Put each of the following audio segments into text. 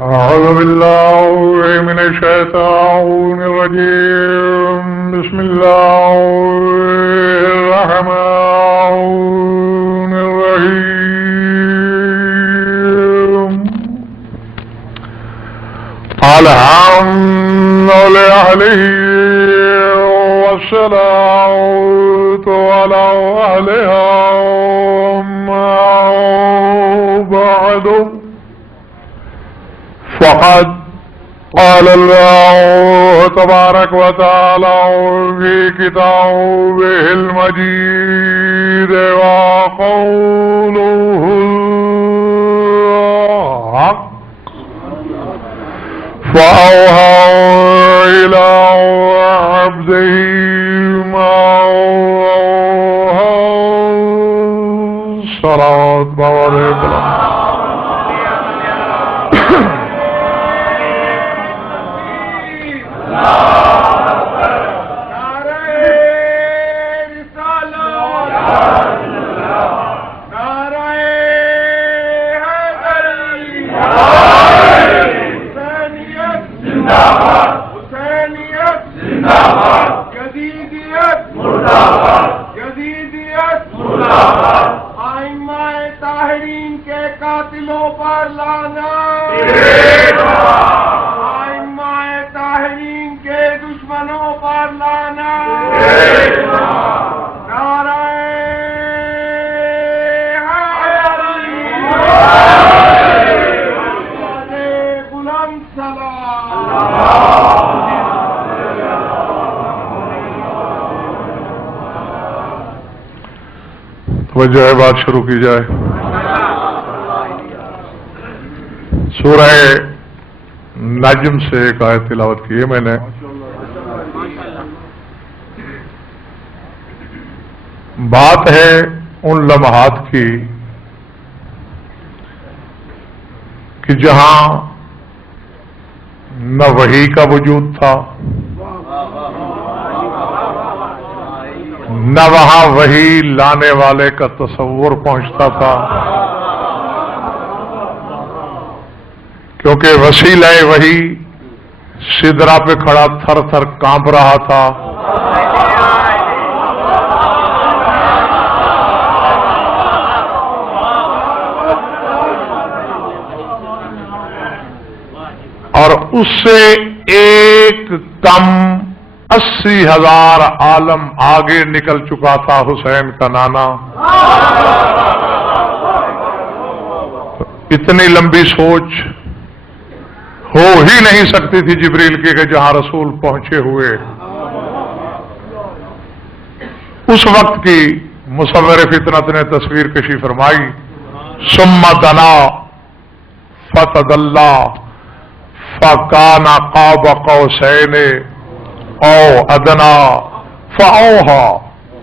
أعوذ بالله من الشيطان الرجيم بسم الله الرحمن الرحيم الحمد لله والصلاة على أهلها بعد فقد قال الله تبارك وتعالى في كتابه المجيد وقوله الحق فأوحى إلى عبده ما أوحى صلوات بوالي جو ہے بات شروع کی جائے. سورہ نجم سے ایک آیت تلاوت کی ہے میں نے. بات ہے ان لمحات کی کہ جہاں نہ وحی کا وجود تھا نہ وہاں وحی لانے والے کا تصور پہنچتا تھا، کیونکہ وسیلہ وحی سدرا پہ کھڑا تھر تھر کانپ رہا تھا. اور اس سے ایک کم 80,000 عالم آگے نکل چکا تھا حسین کا نانا. اتنی لمبی سوچ ہو ہی نہیں سکتی تھی جبریل کی کہ جہاں رسول پہنچے ہوئے. اس وقت کی مصور فطرت نے تصویر کشی فرمائی. ثم دنا فتدلی فکان قاب قوسین او ادنا فاوحى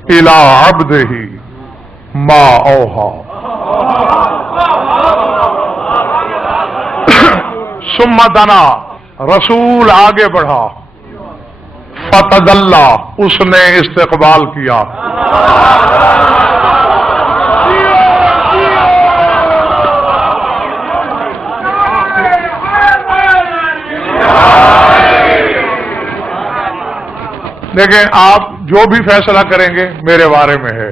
الى عبده ما اوحى. ثم دنا رسول آگے بڑھا، فتدلی اس نے استقبال کیا. لیکن آپ جو بھی فیصلہ کریں گے میرے بارے میں ہے.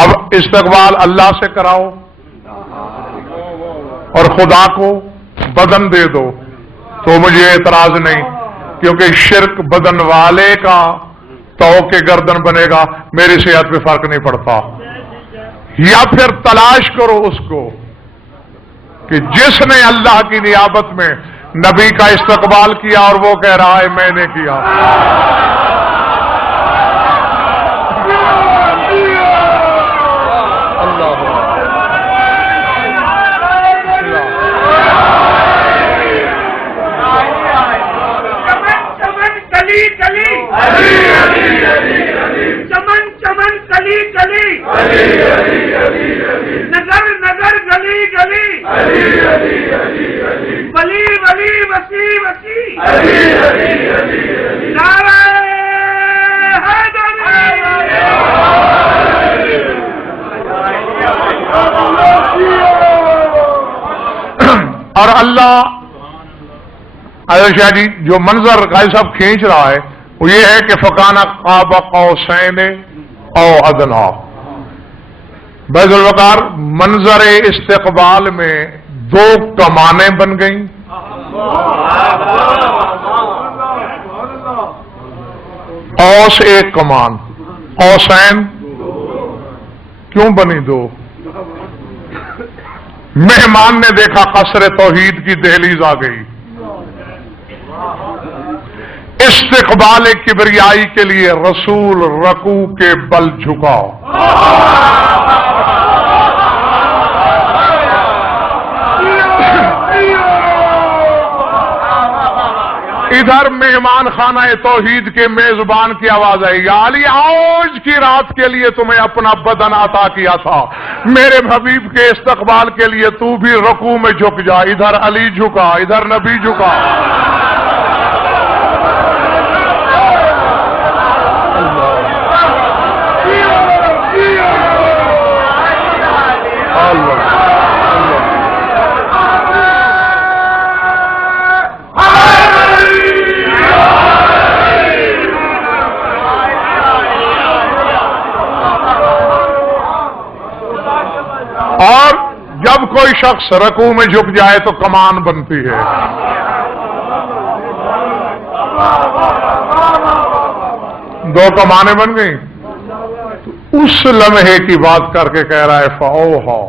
اب استقبال اللہ سے کراؤ اور خدا کو بدن دے دو تو مجھے اعتراض نہیں، کیونکہ شرک بدن والے کا تو کے گردن بنے گا، میری صحت پہ فرق نہیں پڑتا. یا پھر تلاش کرو اس کو کہ جس نے اللہ کی نیابت میں نبی کا استقبال کیا اور وہ کہہ رہا ہے میں نے کیا. چمن چمن کلی کلی نظر نظر گلی گلی ولی ولی وسیع وسیع نعرہ حیدر. اور اللہ شاہ جی جو منظر قاضی صاحب کھینچ رہا ہے وہ یہ ہے کہ فکانہ قاب قوسین او ادنیٰ. بیض الوقار منظر استقبال میں دو کمانیں بن گئیں. قوس ایک کمان، قوسین کیوں بنی دو؟ مہمان نے دیکھا قصر توحید کی دہلیز آ گئی. استقبال کبریائی کے لیے رسول رکوع کے بل جھکاؤ. ادھر مہمان خانہ توحید کے میزبان کی آواز آئی، یا علی آج کی رات کے لیے تمہیں اپنا بدن عطا کیا تھا، میرے حبیب کے استقبال کے لیے تو بھی رکوع میں جھک جا. ادھر علی جھکا، ادھر نبی جھکا. اور جب کوئی شخص رکوع میں جھک جائے تو کمان بنتی ہے. دو کمانیں بن گئیں. تو اس لمحے کی بات کر کے کہہ رہا ہے فَأَوْحَىٰ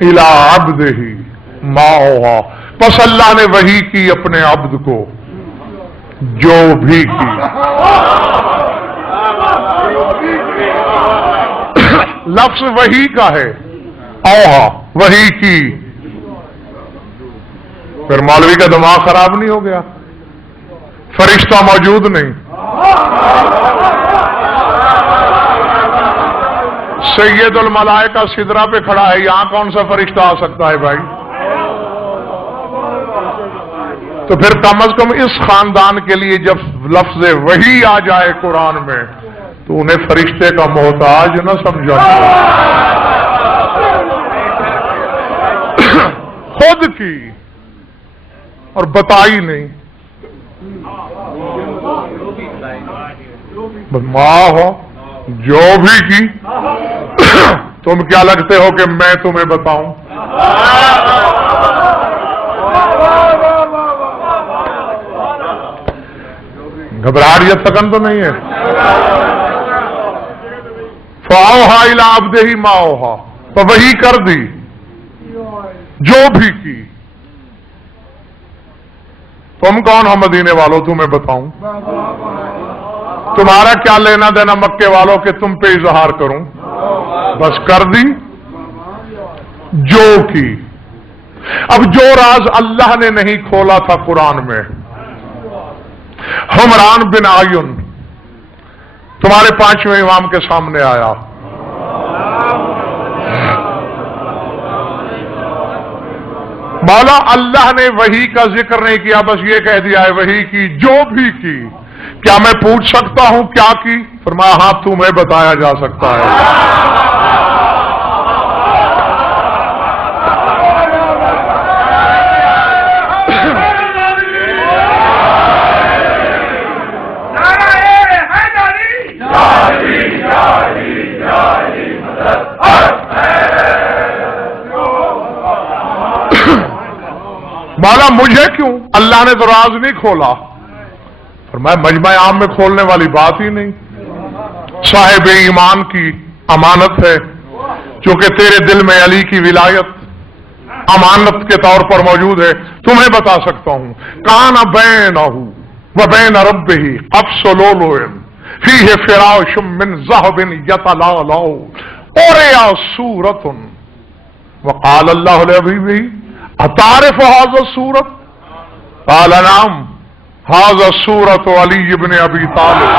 إِلَىٰ عَبْدِهِ مَا أَوْحَىٰ. پس اللہ نے وحی کی اپنے عبد کو جو بھی کی. لفظ وحی کا ہے، اوہا وحی کی. پھر مولوی کا دماغ خراب نہیں ہو گیا؟ فرشتہ موجود نہیں، سید الملائکہ سدرہ پہ کھڑا ہے، یہاں کون سا فرشتہ آ سکتا ہے بھائی؟ تو پھر کم از کم اس خاندان کے لیے جب لفظ وحی آ جائے قرآن میں تو انہیں فرشتے کا محتاج نہ سمجھا. خود کی اور بتائی نہیں. ماں ہو جو بھی کی، تم کیا لگتے ہو کہ میں تمہیں بتاؤں؟ گھبراہٹ یا تھکن تو نہیں ہے؟ فَأَوْحَىٰ إِلَىٰ عَبْدِهِ مَا أَوْحَىٰ. تو وہی کر دی جو بھی کی. تم کون ہو مدینے والوں تمہیں بتاؤں؟ تمہارا کیا لینا دینا مکے والوں کہ تم پہ اظہار کروں؟ بس کر دی جو کی. اب جو راز اللہ نے نہیں کھولا تھا قرآن میں، حمران بن عیون تمہارے پانچویں امام کے سامنے آیا. مولا اللہ نے وحی کا ذکر نہیں کیا، بس یہ کہہ دیا ہے وحی کی جو بھی کی. کیا میں پوچھ سکتا ہوں کیا کی؟ فرمایا ہاں تمہیں بتایا جا سکتا ہے. مولا مجھے کیوں؟ اللہ نے تو راز نہیں کھولا. فرمایا مجمع عام میں کھولنے والی بات ہی نہیں. صاحب ایمان کی امانت ہے، چونکہ تیرے دل میں علی کی ولایت امانت کے طور پر موجود ہے. تمہیں بتا سکتا ہوں. کان بینہ وبین ربہ قبض لؤلؤ فیہ فراش من ذہب یتلالأ اوریا سورۃ وقال اللہ لحبیبہ اتعرف هذا السورۃ قال نعم هذا سورۃ علی بن ابی طالب.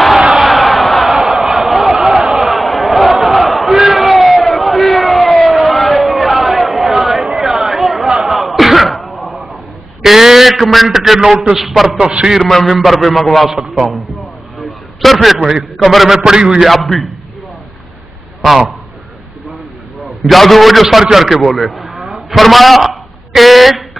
ایک منٹ کے نوٹس پر تفسیر میں ممبر پہ منگوا سکتا ہوں، صرف ایک منٹ. کمرے میں پڑی ہوئی ہے اب بھی. ہاں جادو وہ جو سر چڑھ کے بولے. فرمایا ایک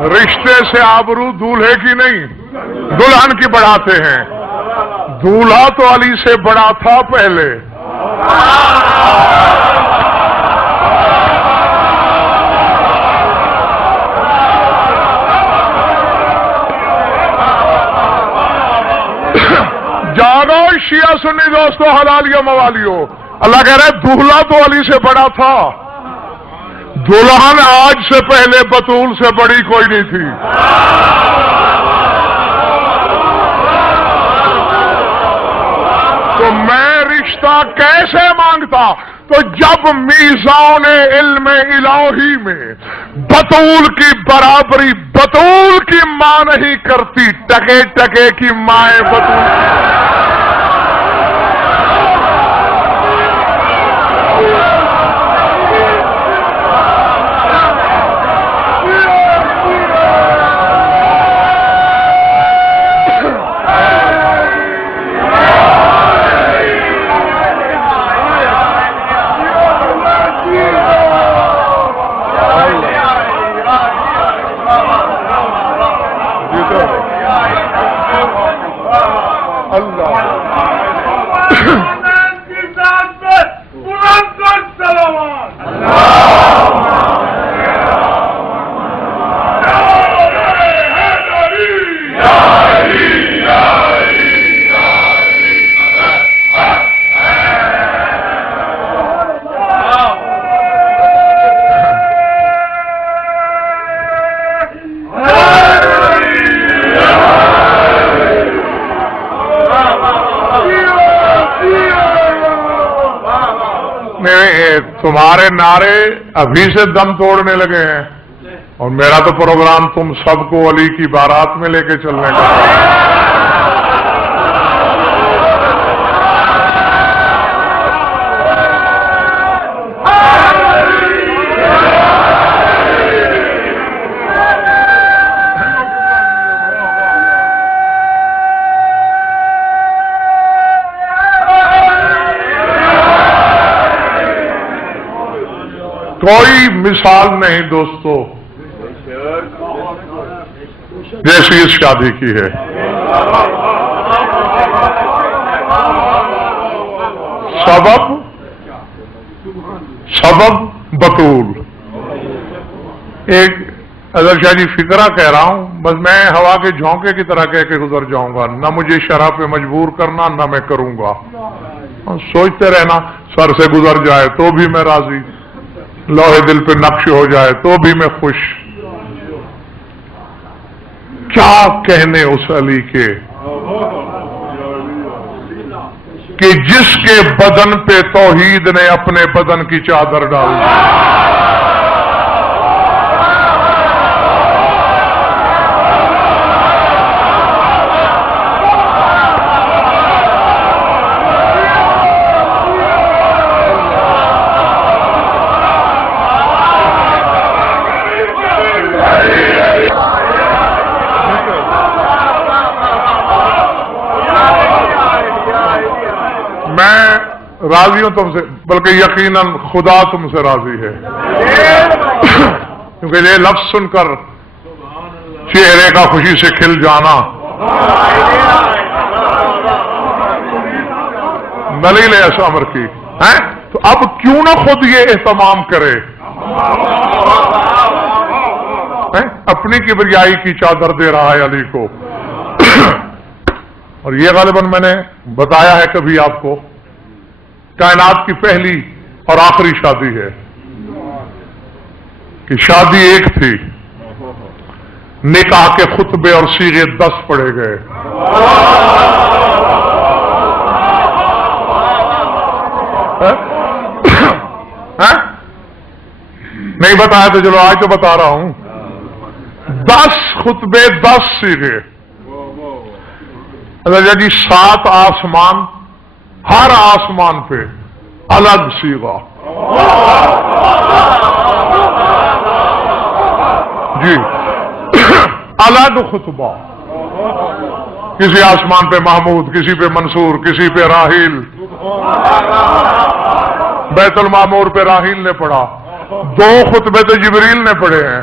رشتے سے آبرو دولہے کی نہیں دلہن کی بڑھاتے ہیں. دولہا تو علی سے بڑا تھا پہلے. جاگو شیعہ سنی دوستو حلالیو موالیو, اللہ کہہ رہا ہے دولہا تو علی سے بڑا تھا, دلہن آج سے پہلے بطول سے بڑی کوئی نہیں تھی. تو میں رشتہ کیسے مانگتا؟ تو جب میزان علم الہی میں بطول کی برابری بطول کی ماں نہیں کرتی, ٹکے ٹکے کی مائیں بطول. تمہارے نعرے ابھی سے دم توڑنے لگے ہیں, اور میرا تو پروگرام تم سب کو علی کی بارات میں لے کے چلنے کا. کوئی مثال نہیں دوستو جیسی اس شادی کی ہے. سبب بطول. ایک اظہر شاہ جی فکرہ کہہ رہا ہوں, بس میں ہوا کے جھونکے کی طرح کہہ کے گزر جاؤں گا, نہ مجھے شرح پہ مجبور کرنا نہ میں کروں گا. سوچتے رہنا, سر سے گزر جائے تو بھی میں راضی, لوہے دل پہ نقش ہو جائے تو بھی میں خوش. کیا کہنے اس علی کے کہ جس کے بدن پہ توحید نے اپنے بدن کی چادر ڈال دی. راضی ہوں تم سے, بلکہ یقیناً خدا تم سے راضی ہے, کیونکہ یہ لفظ سن کر چہرے کا خوشی سے کھل جانا دلیل ہے اس امر کی ہے. تو اب کیوں نہ خود یہ اہتمام کرے, اپنی کبریائی کی چادر دے رہا ہے علی کو. اور یہ غالباً میں نے بتایا ہے کبھی آپ کو, کائنات کی پہلی اور آخری شادی ہے کہ شادی ایک تھی, نکاح کے خطبے اور صیغے 10 پڑھے گئے. نہیں بتایا تو چلو آج تو بتا رہا ہوں. 10 خطبے 10 صیغے. جی 7 آسمان, ہر آسمان پہ الگ صیغہ. جی الگ خطبہ, کسی آسمان پہ محمود, کسی پہ منصور, کسی پہ راحیل. بیت المعمور پہ راحیل نے پڑھا, 2 خطبے تو جبریل نے پڑھے ہیں.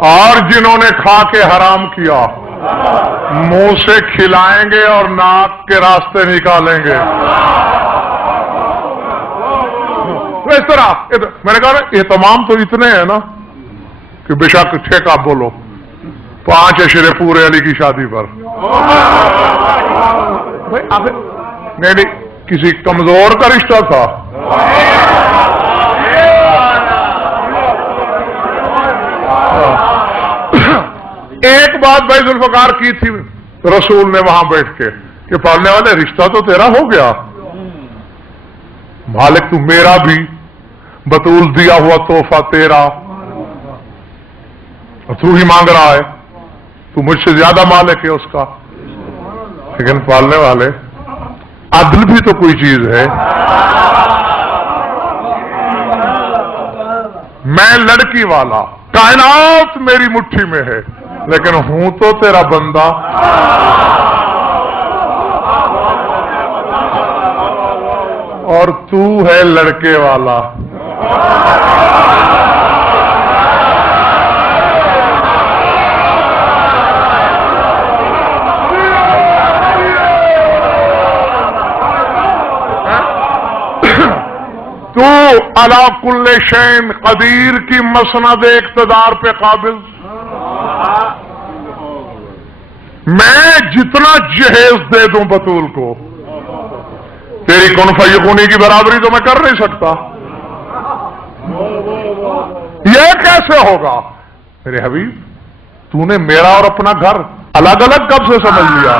اور جنہوں نے کھا کے حرام کیا منہ سے کھلائیں گے اور ناک کے راستے نکالیں گے. اس طرح میں نے کہا نا اہتمام تو اتنے ہیں نا کہ بے شک 6 کا بولو 5 اشرے پورے علی کی شادی پر. نہیں کسی کمزور کا رشتہ تھا. ایک بات بھائی ذوالفقار کی تھی رسول نے وہاں بیٹھ کے کہ پالنے والے رشتہ تو تیرا ہو گیا مالک تو میرا بھی بطول دیا ہوا تحفہ تیرا تو ہی مانگ رہا ہے تو مجھ سے زیادہ مالک ہے اس کا. لیکن پالنے والے عدل بھی تو کوئی چیز ہے. میں لڑکی والا کائنات میری مٹھی میں ہے لیکن ہوں تو تیرا بندہ. اور تو ہے لڑکے والا. تو علی کل شیء قدیر کی مسند اقتدار پہ قابل. میں جتنا جہیز دے دوں بطول کو تیری کن فیکونی کی برابری تو میں کر نہیں سکتا. یہ کیسے ہوگا میرے حبیب؟ تو نے میرا اور اپنا گھر الگ الگ کب سے سمجھ لیا؟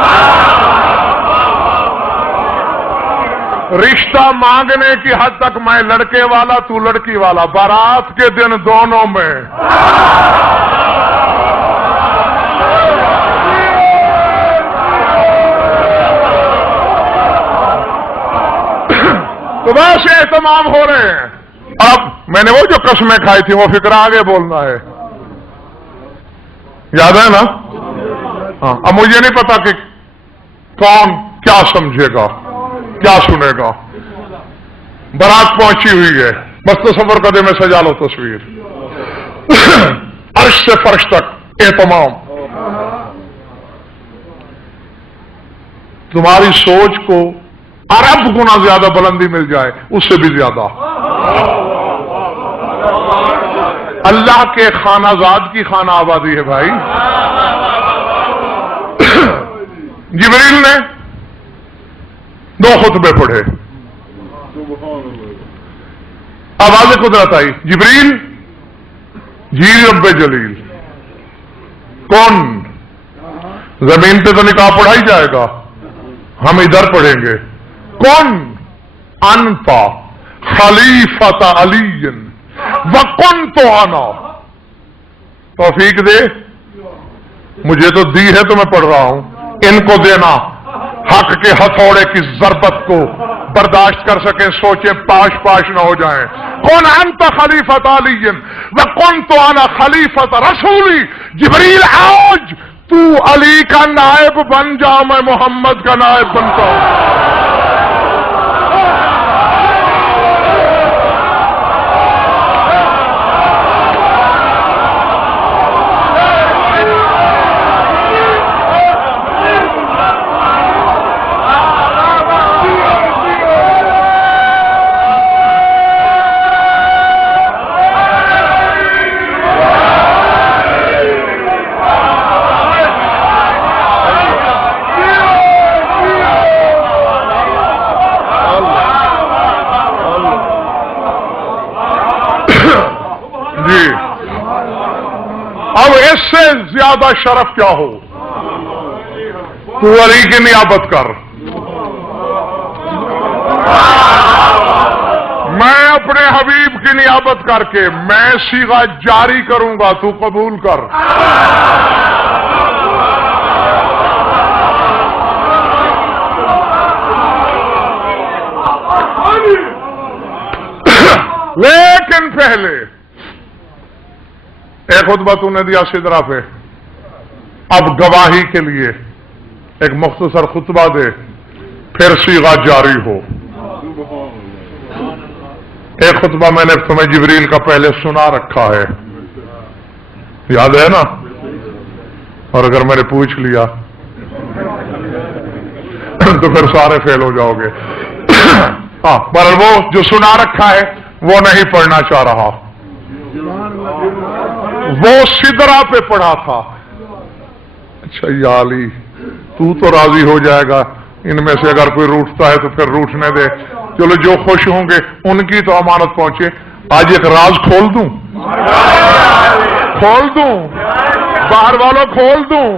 رشتہ مانگنے کی حد تک میں لڑکے والا تو لڑکی والا. بارات کے دن دونوں میں تو بس اہتمام ہو رہے ہیں. اب میں نے وہ جو قسمیں کھائی تھی وہ فکر آگے بولنا ہے. یاد ہے نا؟ ہاں. اب مجھے نہیں پتا کہ کون کیا سمجھے گا کیا سنے گا. بارات پہنچی ہوئی ہے بس تصور کر دے میں سجا لو تصویر. عرش سے فرش تک اہتمام. تمہاری سوچ کو ارب گنا زیادہ بلندی مل جائے اس سے بھی زیادہ. اللہ کے خانہ زاد کی خانہ آبادی ہے بھائی. جبریل نے 2 خطبے پڑھے. آواز قدرت آئی جبریل جی رب جلیل. کون؟ زمین پہ تو نکاح پڑھائی جائے گا ہم ادھر پڑھیں گے. کون؟ انتا خلیفۃ علی وکنت انا. توفیق دے مجھے تو دی ہے تو میں پڑھ رہا ہوں. ان کو دینا حق کے ہتھوڑے کی ضربت کو برداشت کر سکیں سوچیں پاش پاش نہ ہو جائیں. کون؟ انت خلیفۃ علی وکنت انا خلیفۃ رسولی. جبریل آج تو علی کا نائب بن جا میں محمد کا نائب بنتا ہوں. اب اس سے زیادہ شرف کیا ہو؟ تو علی کی نیابت کر. میں اپنے حبیب کی نیابت کر کے میں صیغہ جاری کروں گا تو قبول کر. لیکن پہلے ایک خطبہ تو نے دیا سدرا پہ، اب گواہی کے لیے ایک مختصر خطبہ دے، پھر صیغہ جاری ہو۔ ایک خطبہ میں نے تمہیں جبریل کا پہلے سنا رکھا ہے، یاد ہے نا؟ اور اگر میں نے پوچھ لیا تو پھر سارے فیل ہو جاؤ گے۔ ہاں، پر وہ جو سنا رکھا ہے وہ نہیں پڑھنا چاہ رہا، وہ سدرا پہ پڑھا تھا۔ اچھا یا علی، تو راضی ہو جائے گا، ان میں سے اگر کوئی روٹتا ہے تو پھر روٹنے دے، چلو جو خوش ہوں گے ان کی تو امانت پہنچے۔ آج ایک راز کھول دوں، باہر والوں کھول دوں،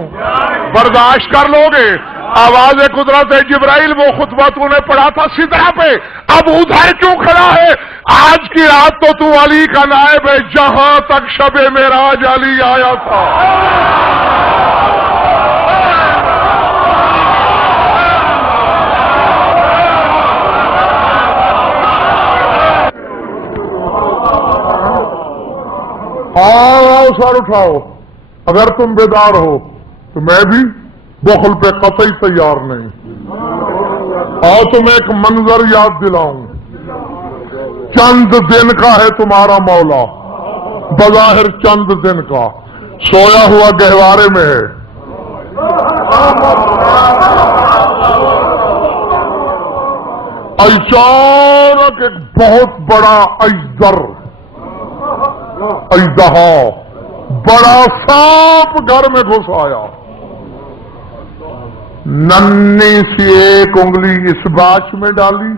برداشت کر لو گے؟ آواز قدرت ہے جبرائیل، وہ خطبہ تو نے پڑھا تھا سدرا پہ، اب ادھر کیوں کھڑا ہے؟ آج کی رات تو علی کا نائب ہے، جہاں تک شب معراج علی آیا تھا۔ آؤ سر اٹھاؤ، اگر تم بیدار ہو تو میں بھی بخل پہ قطعی تیار نہیں۔ آؤ تم ایک منظر یاد دلاؤں، چند دن کا ہے تمہارا مولا، بظاہر چند دن کا، سویا ہوا گہوارے میں ہے۔ اچانک ایک بہت بڑا اژدہا، بڑا سانپ گھر میں گھس آیا، ننھی سی ایک انگلی اس باچ میں ڈالی،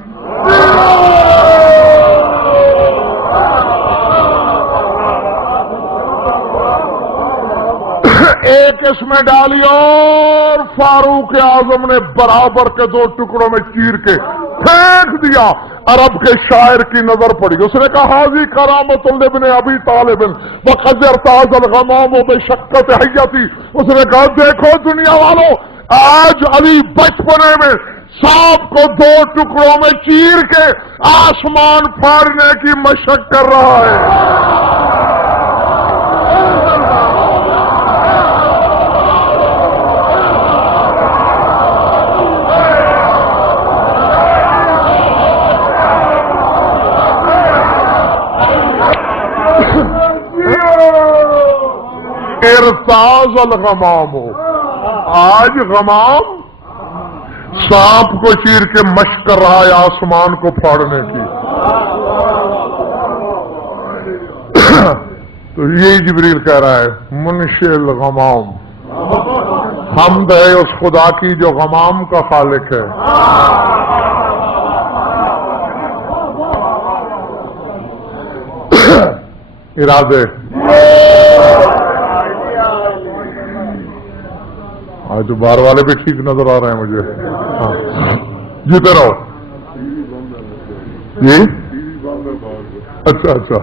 ایک اس میں ڈالی اور فاروق اعظم نے برابر کے 2 ٹکڑوں میں چیر کے پھینک دیا۔ عرب کے شاعر کی نظر پڑی، اس نے کہا حاضی کرامت لابن ابی طالب وقد ارتاز الغمام بشقت حیتی۔ اس نے کہا دیکھو دنیا والوں، آج علی بچپنے میں سانپ کو 2 ٹکڑوں میں چیر کے آسمان پھاڑنے کی مشق کر رہا ہے۔ ارتاز الغمام، آج غمام سانپ کو چیر کے مشق کر رہا ہے آسمان کو پھاڑنے کی۔ تو یہی جبریل کہہ رہا ہے، منشئ الغمام، حمد ہے اس خدا کی جو غمام کا خالق ہے۔ ارادے آج تو باہر والے بھی ٹھیک نظر آ رہے ہیں مجھے، جیتے رہو جی۔ اچھا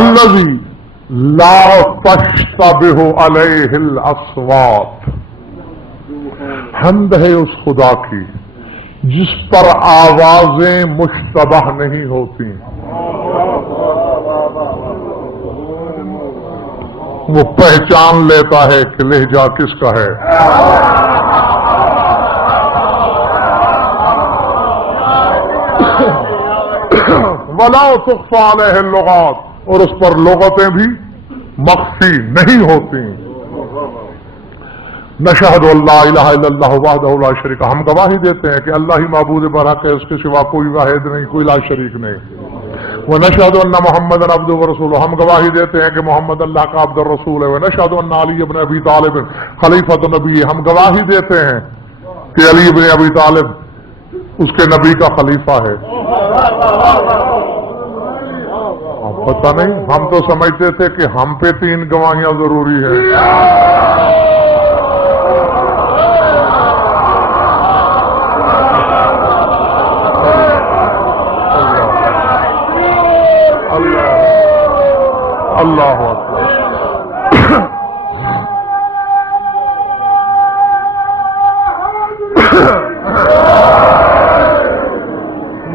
الذی لا تشتبہ علیہ الاصوات، حمد ہے اس خدا کی جس پر آوازیں مشتبہ نہیں ہوتی، وہ پہچان لیتا ہے کہ لہجہ کس کا ہے۔ وَلَا تُخْفَىٰ عَلَيْهِ اللُّغَاتُ، اور اس پر لغتیں بھی مخفی نہیں ہوتی۔ نشہد اللہ الہ الا اللہ وحدہ لا شریک، ہم گواہی دیتے ہیں کہ اللہ ہی معبود برحق ہے، اس کے سوا کوئی واحد نہیں، کوئی لا شریک نہیں۔ وَنَشْهَدُ أَنَّ مُحَمَّدًا عَبْدُهُ وَرَسُولُهُ، ہم گواہی دیتے ہیں کہ محمد اللہ کا عبد الرسول ہے۔ وَنَشْهَدُ أَنَّ عَلِيَّ بْنَ أَبِي طَالِبٍ خلیفۃ النبی، ہم گواہی دیتے ہیں کہ علی بن ابی طالب اس کے نبی کا خلیفہ ہے۔ پتہ نہیں، ہم تو سمجھتے تھے کہ ہم پہ 3 گواہیاں ضروری ہے۔ اللہ اکبر۔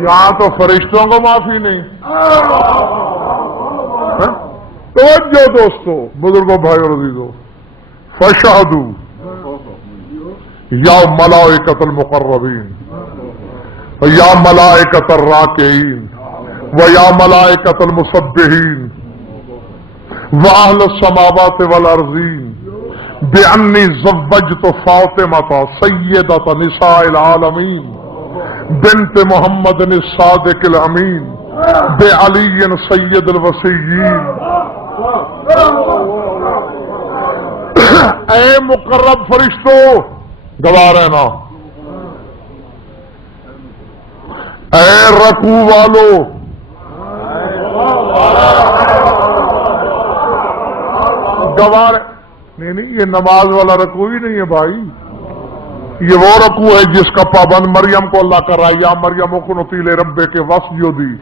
یہاں تو فرشتوں کو معافی نہیں. توجہ دوستو، بزرگوں، بھائیو، عزیزو، فشہدوا یا ملائکۃ المقربین یا ملائکۃ الراکعین ویا ملائکۃ المسبحین واہل السماوات والارضین بانی زوجت فاطمۃ سیدۃ نساء العالمین بنت محمد الصادق الامین بعلی سید الوصیین. اے مقرب فرشتو گواہ رہنا، اے رکوع والو، گواہ. نہیں، یہ نماز والا رکوع ہی نہیں ہے بھائی، یہ وہ رکوع ہے جس کا پابند مریم کو اللہ کر رہا ہے. یا مریم اقنتی لربک واسجدی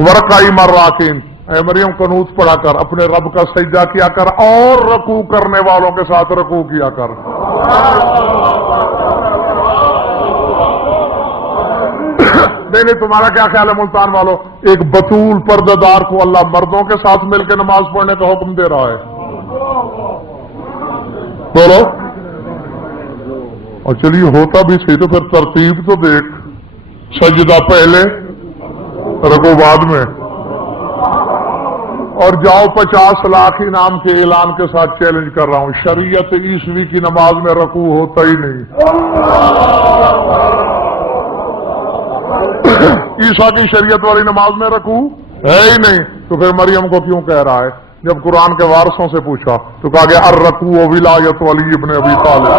ورکعی مع الراکعین. اے مریم قنوت پڑھا کر اپنے رب کا سجدہ کیا کر اور رکوع کرنے والوں کے ساتھ رکوع کیا کر. نہیں، تمہارا کیا خیال ہے ملتان والوں؟ ایک بطول پردہ دار کو اللہ مردوں کے ساتھ مل کے نماز پڑھنے کا حکم دے رہا ہے. بولو. اور چلیے ہوتا بھی صحیح تو پھر ترتیب تو دیکھ، سجدہ پہلے رکوع بعد میں. اور جاؤ 50 لاکھ انعام کے اعلان کے ساتھ چیلنج کر رہا ہوں، شریعت عیسوی کی نماز میں رکوع ہوتا ہی نہیں. عیسیٰ کی شریعت والی نماز میں رکوع ہے ہی نہیں، تو پھر مریم کو کیوں کہہ رہا ہے؟ جب قرآن کے وارثوں سے پوچھا تو کہا گیا الرکوع ولایت علی ابن ابی طالب.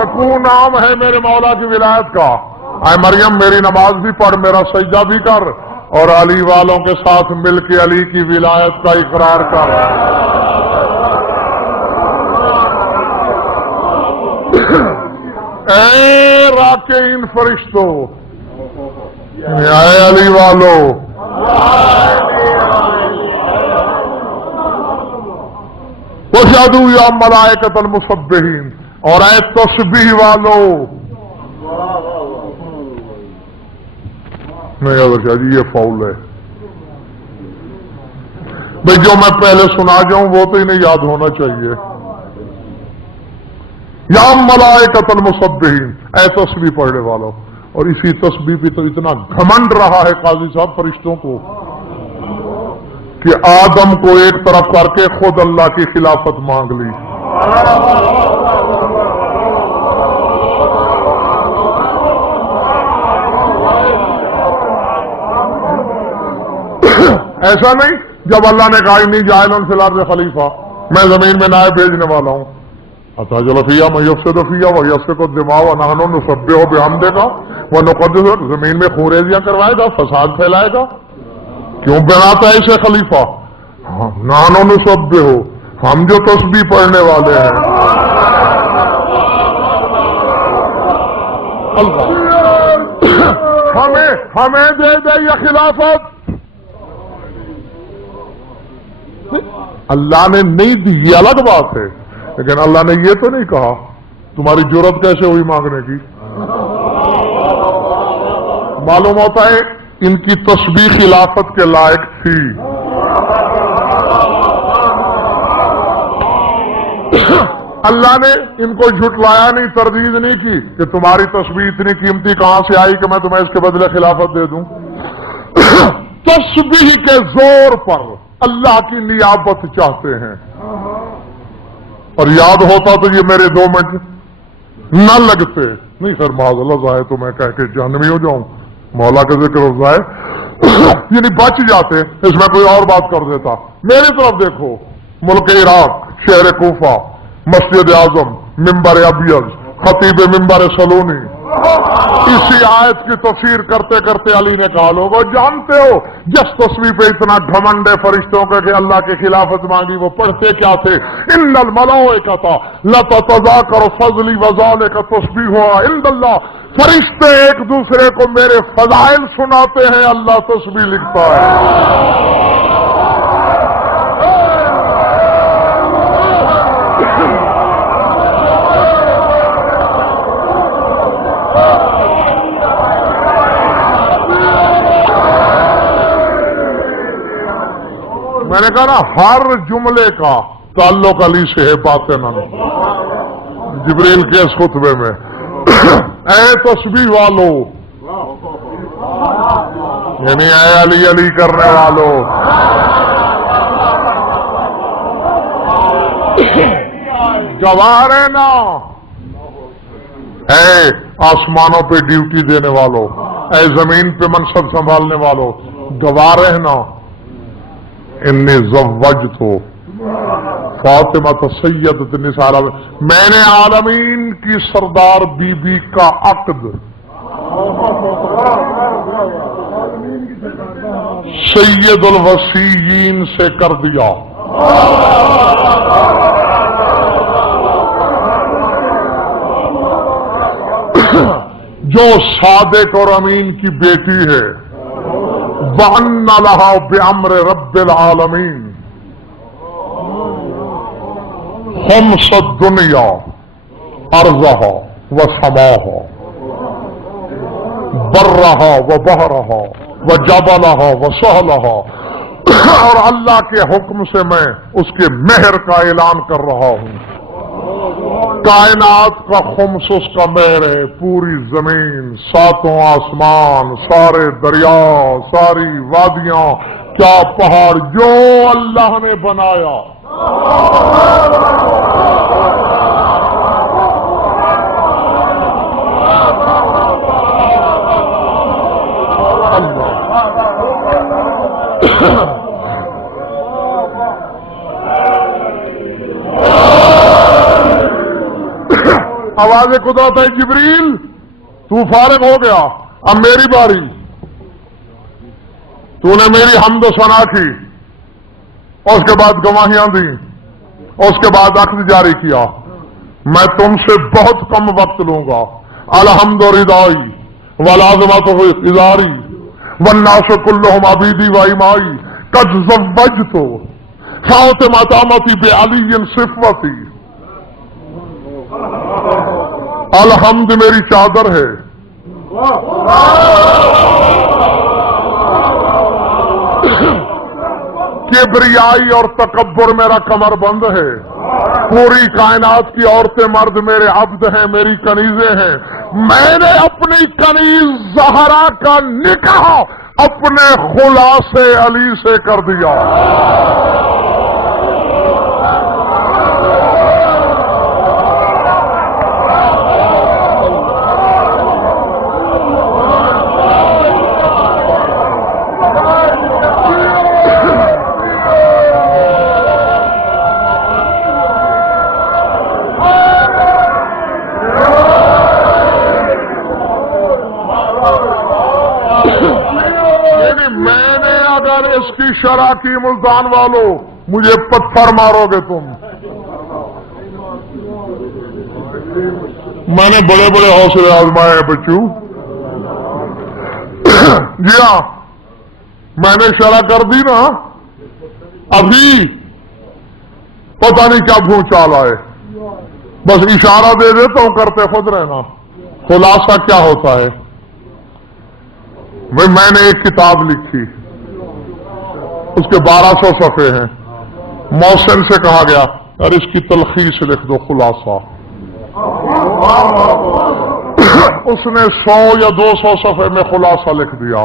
رکوع نام ہے میرے مولا کی ولایت کا. اے مریم میری نماز بھی پڑھ، میرا سجدہ بھی کر، اور علی والوں کے ساتھ مل کے علی کی ولایت کا اقرار کر. اے راکعین فرشتو، اے علی والو، وشہدوا یا ملائکۃ المسبحین، اور اے تسبیح والو. نہیں اگر شاہ جی یہ فاؤل ہے بھائی، جو میں پہلے سنا جاؤں وہ تو انہیں یاد ہونا چاہیے. یا ملائکۃ المسبحین، اے تسبیح پڑھنے والو. اور اسی تسبیح پہ تو اتنا گھمنڈ رہا ہے قاضی صاحب فرشتوں کو کہ آدم کو ایک طرف کر کے خود اللہ کی خلافت مانگ لی. ایسا نہیں جب اللہ نے کہا نہیں جاعل فی الارض خلیفہ، میں زمین میں نائب بھیجنے والا ہوں. اتجعل فیہا من یفسد فیہا ویسفک الدماء ونحن نسبح بحمدک ونقدس. زمین میں خونریزیاں کروائے گا، فساد پھیلائے گا. کیوں بناتا ہے اسے خلیفہ؟ نحن نسبح، ہم جو تسبیح پڑھنے والے ہیں. اللہ ہمیں دے دے یہ خلافت. اللہ نے نہیں دی یہ الگ بات ہے، لیکن اللہ نے یہ تو نہیں کہا تمہاری جرت کیسے ہوئی مانگنے کی. معلوم ہوتا ہے ان کی تسبیح خلافت کے لائق تھی. اللہ نے ان کو جھٹلایا نہیں، تردید نہیں کی کہ تمہاری تسبیح اتنی قیمتی کہاں سے آئی کہ میں تمہیں اس کے بدلے خلافت دے دوں. تسبیح کے زور پر اللہ کی نیابت چاہتے ہیں. اور یاد ہوتا تو یہ میرے 2 منٹ نہ لگتے. نہیں سر معاذ اللہ ظاہر تو میں کہہ کے جہنمی ہو جاؤں، مولا کا ذکر ہو جائے یعنی بچ جاتے، اس میں کوئی اور بات کر دیتا. میری طرف دیکھو، ملک عراق، شہر کوفہ، مسجد اعظم، ممبر ابیض، خطیب ممبر سلونی، اسی آیت کی تفسیر کرتے کرتے علی نے کہا لوگوں جانتے ہو جس تصویر پہ اتنا گھمنڈ ہے فرشتوں کا کہ اللہ کی خلافت مانگی، وہ پڑھتے کیا تھے؟ ان الملائکۃ لتتذاکر فضلی وذالک تسبیحھا عند اللہ فرشتے ایک دوسرے کو میرے فضائل سناتے ہیں، اللہ تسبیح لکھتا ہے۔ میں نے کہا نا ہر جملے کا تعلق علی سے ہے باطناً، جبریل کے اس خطبے میں اے تسبیح والو، یعنی اے علی علی کرنے والو، گوارے نا، اے آسمانوں پہ ڈیوٹی دینے والو، اے زمین پہ منصب سنبھالنے والو، گوارے نا، انی زوجتو فاطمہ سیدۃ النساء العالمین، میں نے عالمین کی سردار بی بی کا عقد سید الوصیین سے کر دیا۔ جو صادق اور امین کی بیٹی ہے، وَأَنَّ لَهَا بِأَمْرِ رَبِّ الْعَالَمِينَ خمس الدنیا ارضها وسماها برها وبحرها وجبلها وسهلها، اور اللہ کے حکم سے میں اس کے مہر کا اعلان کر رہا ہوں۔ کائنات کا خمس اس کا مہر ہے، پوری زمین، ساتوں آسمان، سارے دریا، ساری وادیاں، کیا پہاڑ، جو اللہ نے بنایا آواز قدرت ہے، جبریل تو فارغ ہو گیا، اب میری باری، تو نے میری حمد و ثنا کی، اور اس کے بعد گواہیاں دی، اور اس کے بعد عقد جاری کیا، میں تم سے بہت کم وقت لوں گا۔ الحمد ردائی والعظمت ازاری والناس کلہم عبیدی وامائی قد زوجت فاطمہ امتی بعلی صفوتی، الحمد میری چادر ہے، کبریائی اور تکبر میرا کمر بند ہے، پوری کائنات کی عورتیں مرد میرے عبد ہیں، میری کنیزیں ہیں، میں نے اپنی کنیز زہرا کا نکاح اپنے خلاصے علی سے کر دیا۔ اس کی شرح کی ملتان والو، مجھے پتھر مارو گے تم۔ میں نے بڑے بڑے حوصلے آزمائے ہیں بچوں، جی ہاں، میں نے شرح کر دی نا، ابھی پتہ نہیں کیا بھونچال آئے، بس اشارہ دے دیتا ہوں، کرتے خود رہنا۔ خلاصہ کیا ہوتا ہے؟ میں نے ایک کتاب لکھی، اس کے 1200 صفحے ہیں، محسن سے کہا گیا اور اس کی تلخیص لکھ دو، خلاصہ۔ اس نے 100 یا 200 صفحے میں خلاصہ لکھ دیا۔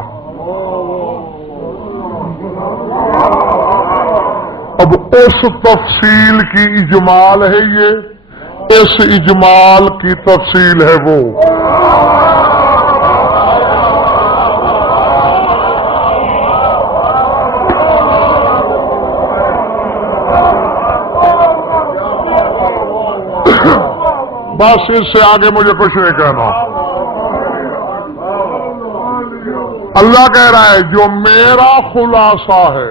اب اس تفصیل کی اجمال ہے یہ، اس اجمال کی تفصیل ہے وہ۔ بس اس سے آگے مجھے کچھ نہیں کہنا۔ اللہ کہہ رہا ہے جو میرا خلاصہ ہے،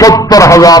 70,000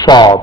7।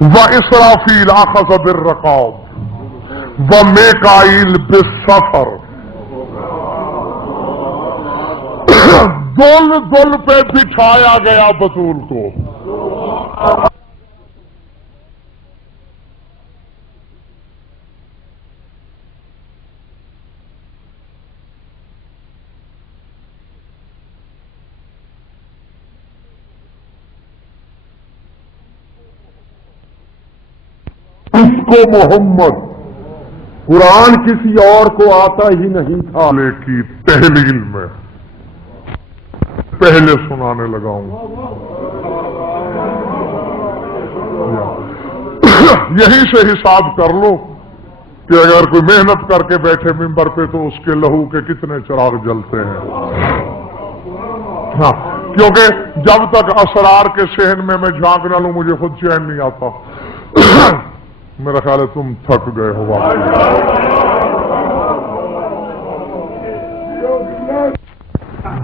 واسرافیل اخذ بالرقاب ومیکائیل بالسفر. دل دل پہ بٹھایا گیا بطول کو. اس کو محمد قرآن کسی اور کو آتا ہی نہیں تھا. کی تحلیل میں پہلے سنانے لگا ہوں. یہیں سے حساب کر لو کہ اگر کوئی محنت کر کے بیٹھے ممبر پہ تو اس کے لہو کے کتنے چراغ جلتے ہیں. ہاں، کیونکہ جب تک اسرار کے صحن میں جھانک نہ لوں مجھے خود چین نہیں آتا. میرا خیال ہے تم تھک گئے ہو.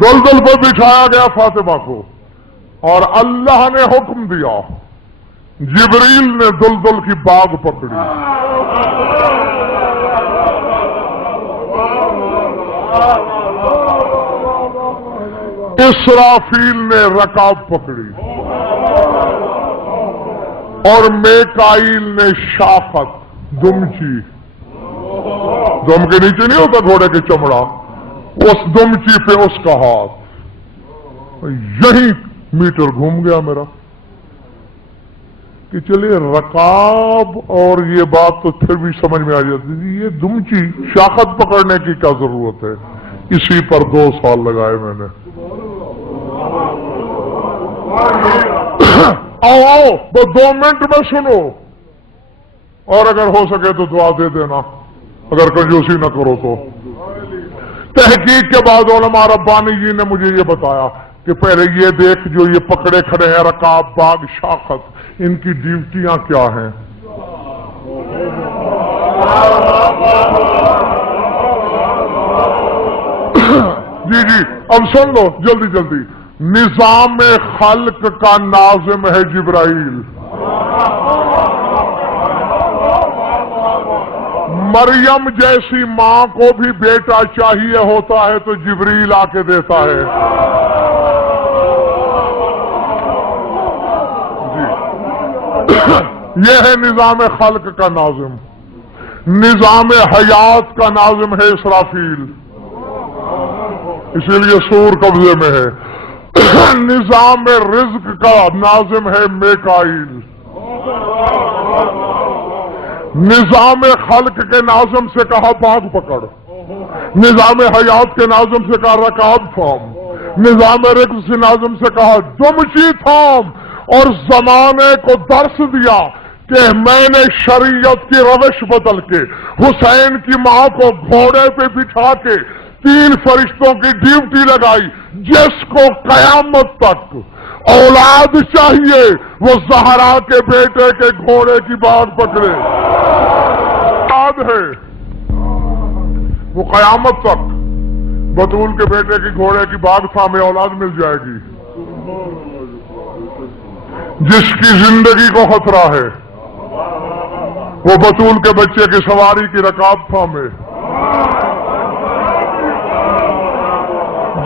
دلدل پر بٹھایا گیا فاطمہ کو اور اللہ نے حکم دیا. جبریل نے دلدل کی باغ پکڑی. اسرافیل نے رکاب پکڑی اور میکائیل نے شاخت دمچی. دم کے نیچے نہیں ہوتا گھوڑے کے چمڑا، اس دمچی پہ اس کا ہاتھ. یہی میٹر گھوم گیا میرا کہ چلیے رکاب اور یہ بات تو پھر بھی سمجھ میں آ جاتی تھی، یہ دمچی شاخت پکڑنے کی کیا ضرورت ہے. اسی پر 2 سال لگائے میں نے. آؤ بس 2 منٹ میں سنو، اور اگر ہو سکے تو دعا دے دینا اگر کنجوسی نہ کرو تو. تحقیق کے بعد علماء ربانی جی نے مجھے یہ بتایا کہ پہلے یہ دیکھ جو یہ پکڑے کھڑے ہیں رکاب باغ شاخت، ان کی ڈیوٹیاں کیا ہیں. جی اب سن لو جلدی جلدی. نظام خلق کا ناظم ہے جبرائیل. مریم جیسی ماں کو بھی بیٹا چاہیے ہوتا ہے تو جبریل آ کے دیتا ہے. جی یہ ہے نظام خلق کا ناظم. نظام حیات کا ناظم ہے اسرافیل، اسی لیے سور قبضے میں ہے. نظام رزق کا ناظم ہے میکائیل. نظام خلق کے ناظم سے کہا باغ پکڑ، نظام حیات کے ناظم سے کہا رکاب تھام، نظام رزق سے ناظم سے کہا دمچی تھام. اور زمانے کو درس دیا کہ میں نے شریعت کی روش بدل کے حسین کی ماں کو گھوڑے پہ بٹھا کے 3 فرشتوں کی ڈیوٹی لگائی. جس کو قیامت تک اولاد چاہیے وہ زہرا کے بیٹے کے گھوڑے کی باغ پکڑے. یاد ہے وہ قیامت تک بطول کے بیٹے کی گھوڑے کی باغ تھامے اولاد مل جائے گی. جس کی زندگی کو خطرہ ہے وہ بطول کے بچے کی سواری کی رکاب تھامے.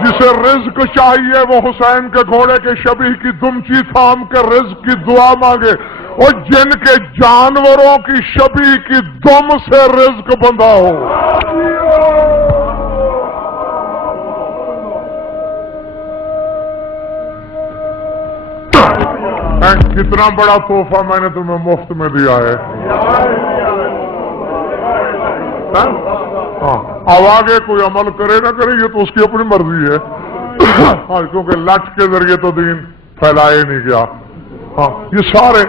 جسے رزق چاہیے وہ حسین کے گھوڑے کے شبیہ کی دمچی تھام کے رزق کی دعا مانگے. اور جن کے جانوروں کی شبیہ کی دم سے رزق بندھا ہو. کتنا بڑا تحفہ میں نے تمہیں مفت میں دیا ہے. ہاں اب آگے کوئی عمل کرے نہ کرے یہ تو اس کی اپنی مرضی ہے. ہاں کیونکہ لٹ کے ذریعے تو دین پھیلائے نہیں گیا. ہاں یہ سارے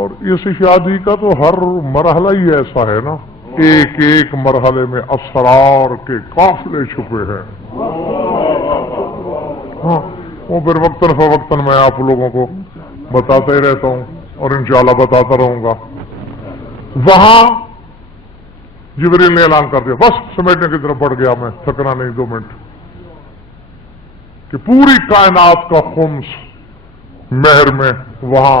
اور اس شادی کا تو ہر مرحلہ ہی ایسا ہے نا، ایک ایک مرحلے میں اسرار کے قافلے چھپے ہیں. ہاں وہ پھر وقتاً فوقتاً میں آپ لوگوں کو بتاتا ہی رہتا ہوں اور انشاءاللہ بتاتا رہوں گا. وہاں جبریل نے اعلان کر دیا، بس سمیٹنے کی طرف بڑھ گیا میں، تھکنا نہیں 2 منٹ، کہ پوری کائنات کا خمس مہر میں وہاں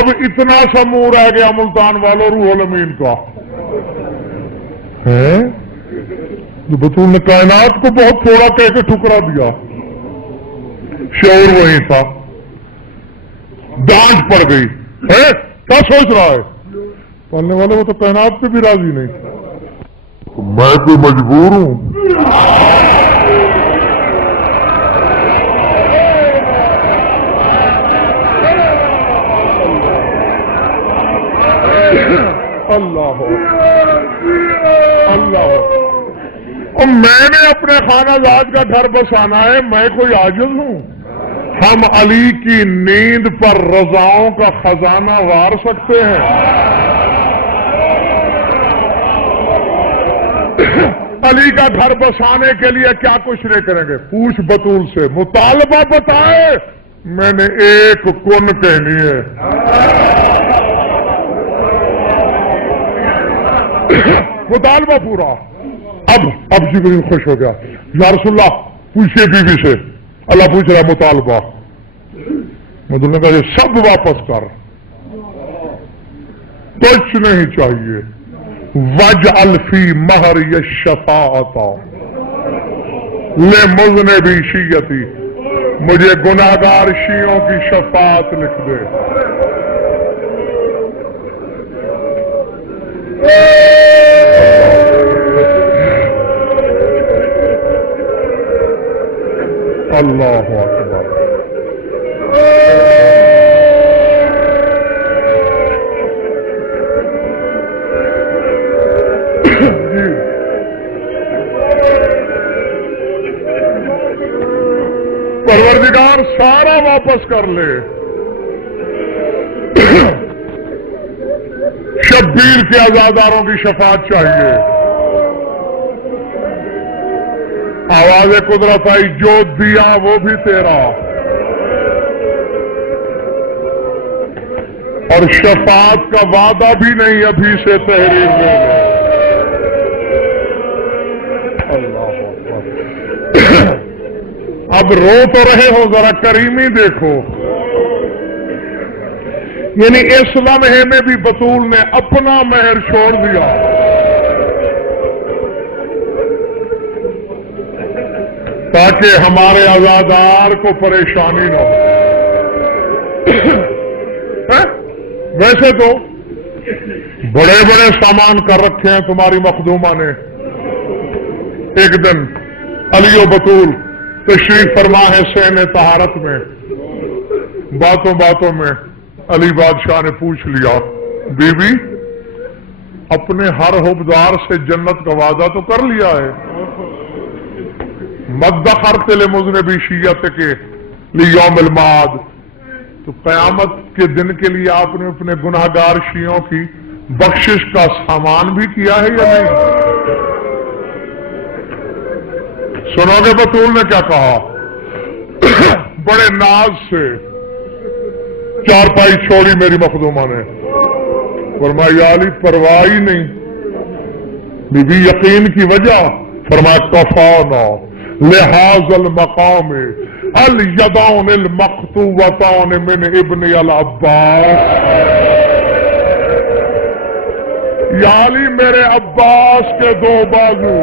اب اتنا سا منہ رہ گیا ملتان والوں روح الامین کا ہے بطول نے کائنات کو بہت تھوڑا کہہ کے ٹھکرا دیا، شعور وہی تھا، ڈانٹ پڑ گئی ہے کیا سوچ رہا ہے پالنے والے، وہ تو کائنات پہ بھی راضی نہیں، میں تو مجبور ہوں۔ اللہ اللہ، اور میں نے اپنے خانہ جات کا گھر بسانا ہے، میں کوئی عاجز ہوں؟ ہم علی کی نیند پر رضاؤں کا خزانہ وار سکتے ہیں؟ علی کا گھر بسانے کے لیے کیا کچھ نہیں کریں گے؟ پوچھ بطول سے، مطالبہ بتائے، میں نے ایک کن کہنی ہے، مطالبہ پورا۔ اب جبریل خوش ہو گیا، یا رسول اللہ پوچھئے بیوی سے، اللہ پوچھ رہا ہے مطالبہ۔ مدن نے کہا یہ سب واپس کر، کچھ نہیں چاہیے، وَاجْعَلْ فِي مَهْرِيَ الشَّفَاعَةَ لِمُذْنِبِي شِیَّتِی، مجھے گناہگار شیعوں کی شفاعت لکھ دے۔ اللہ اکبر۔ پروردگار سارا واپس کر لے، شبیر کے عزاداروں کی شفاعت چاہیے۔ آواز قدرت آئی، جو دیا وہ بھی تیرا، اور شفاعت کا وعدہ بھی نہیں، ابھی سے تحریر لے لو۔ اللہ اکبر۔ اب رو تو رہے ہو، ذرا کریمی دیکھو، یعنی اس لمحے میں بھی بطول نے اپنا مہر چھوڑ دیا۔ تاکہ ہمارے عزادار کو پریشانی نہ ہو۔ ویسے تو بڑے بڑے سامان کر رکھے ہیں تمہاری مخدومہ نے۔ ایک دن علی و بطول تشریف فرما ہے سین طہارت میں، باتوں باتوں میں علی بادشاہ نے پوچھ لیا، بی بی اپنے ہر حبدار سے جنت کا وعدہ تو کر لیا ہے، مدخرت لمذنبی شیعت کے لیوم المعاد، تو قیامت کے دن کے لیے آپ نے اپنے گناہگار شیعوں کی بخشش کا سامان بھی کیا ہے یا نہیں؟ سنو گے بطول نے کیا کہا؟ بڑے ناز سے چارپائی چھوڑی میری مخدومہ نے، فرمایا علی پرواہ ہی نہیں، بی بی یقین کی وجہ، فرمایا کفانا لہذا المقام الیدان المقطوعتان من ابن العباس، یا علی میرے عباس کے دو بازو